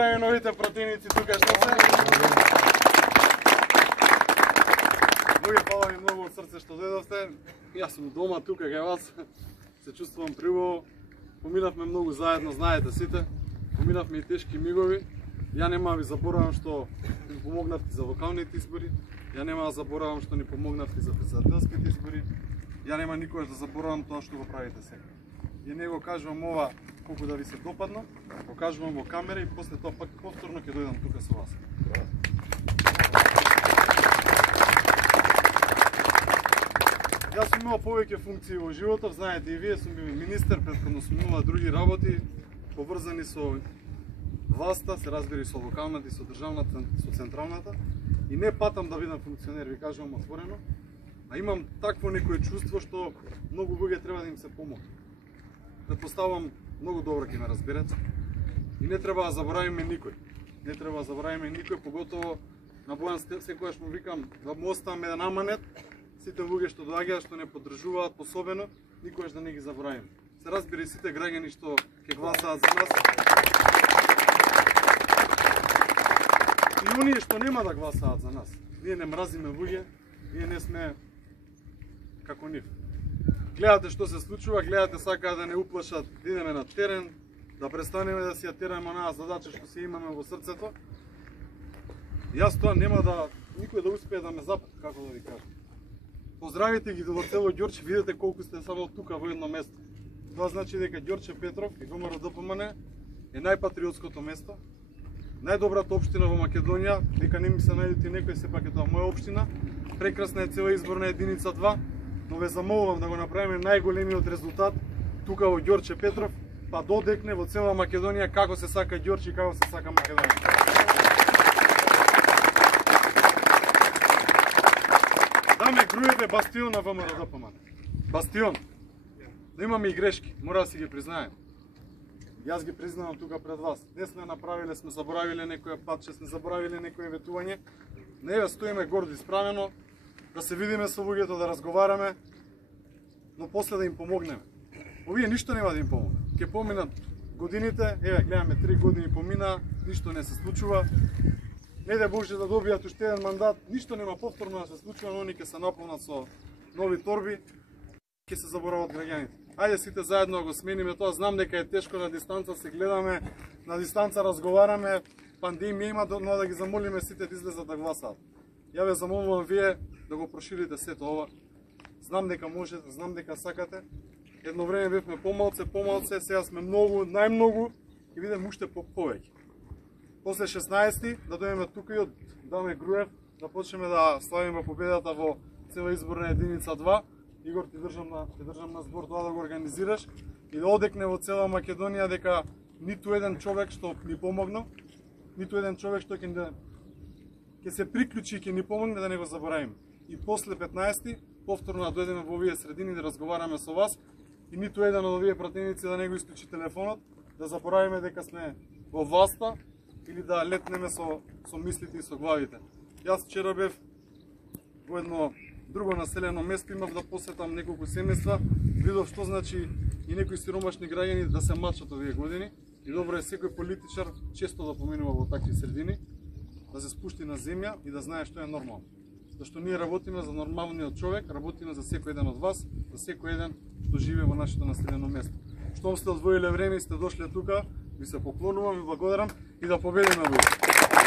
поздравиме новите пратеници тука што се. Фала ви многу од срце што дојдовте. Јас сум дома тука кај вас. Се чувствувам приубаво. Поминавме многу заедно, знаете сите. Поминавме и тешки мигови. Ја нема ви заборавам што ни помогнавте за локалните избори. Ја нема да заборавам што ни помогнавте за претседателските избори. Ја нема никогаш да заборавам тоа што го правите сега. И не го кажувам ова колку да ви се допадно, го кажувам во камера и после тоа пак повторно ќе дојдам тука со вас. Јас сум имал повеќе функции во животот, знаете и вие, сум бил министер, претходно сум имал други работи поврзани со власта, се разбери со локалната и со државната, со централната. И не патам да бидам функционер, ви кажувам отворено, а имам такво некое чувство што многу луѓе треба да им се помогне. Предпоставувам многу добро ќе ме разберете. И не треба да заборавиме никој. Не треба да заборавиме никој, поготово на Бојан секогаш му викам да му оставаме еден аманет. Сите луѓе што доаѓаат, што не поддржуваат пособено, никогаш да не ги заборавиме. Се разбери сите граѓани што ќе гласаат за нас. И оние што нема да гласаат за нас. Ние не мразиме луѓе, ние не сме како нив. Гледате што се случува, гледате сакаат да не уплашат, да идеме на терен, да престанеме да си ја тераме онаа задача што се имаме во срцето. Јас тоа нема да никој да успее да ме запати, како да ви кажам. Поздравите ги до цело Ѓорче, видете колку сте само тука во едно место. Тоа значи дека Ѓорче Петров и ВМРО-ДПМН е најпатриотското место, најдобрата општина во Македонија, дека не ми се најдете некој, сепак е тоа моја општина. Прекрасна е цела изборна единица 2, но ве замолувам да го направиме најголемиот резултат тука во Ѓорче Петров, па додекне во цела Македонија како се сака Ѓорче и како се сака Македонија. Даме груеве бастион на ВМРО-ДПМН. Бастион. Но имаме и грешки, мора да си ги признаем. Јас ги признавам тука пред вас. Не сме направиле, сме заборавиле некоја патче, сме заборавиле некој ветување. Не ја стоиме гордо исправено, да се видиме со луѓето, да разговараме, но после да им помогнеме. Овие ништо нема да им помогне. Ќе поминат годините, еве гледаме 3 години помина, ништо не се случува. Не да Боже да добијат уште еден мандат, ништо нема повторно да се случува, но они ќе се наполнат со нови торби, ќе се заборават граѓаните. Ајде сите заедно да го смениме тоа, знам дека е тешко на дистанца, се гледаме, на дистанца разговараме, пандемија има, но да ги замолиме сите да излезат да гласаат. Ја ве замолувам вие да го проширите сето ова. Знам дека можете, знам дека сакате. Едно време бевме помалце, сега сме многу, најмногу и видиме уште повеќе. После 16 да дојдеме тука и од Даме Груев, да почнеме да славиме победата во цела изборна единица 2. Игор, ти држам на збор тоа да го организираш и да одекне во цела Македонија дека ниту еден човек што ни помогнал, ниту еден човек што ќе се приклучи и ќе ни помогне да не го заборавиме. И после 15 повторно да дојдеме во овие средини да разговараме со вас и ниту еден од овие пратеници да не го исклучи телефонот, да заборавиме дека сме во власта или да летнеме со мислите и со главите. Јас вчера бев во едно друго населено место, имав да посетам неколку семејства, видов што значи и некои сиромашни граѓани да се мачат овие години. И добро е секој политичар често да поминува во такви средини, да се спушти на земја и да знае што е нормално. Зашто ние работиме за нормалниот човек, работиме за секој еден од вас, за секој еден што живее во нашето населено место. Штом сте одвоиле време и сте дошле тука, ви се поклонувам и благодарам и да победиме луѓе.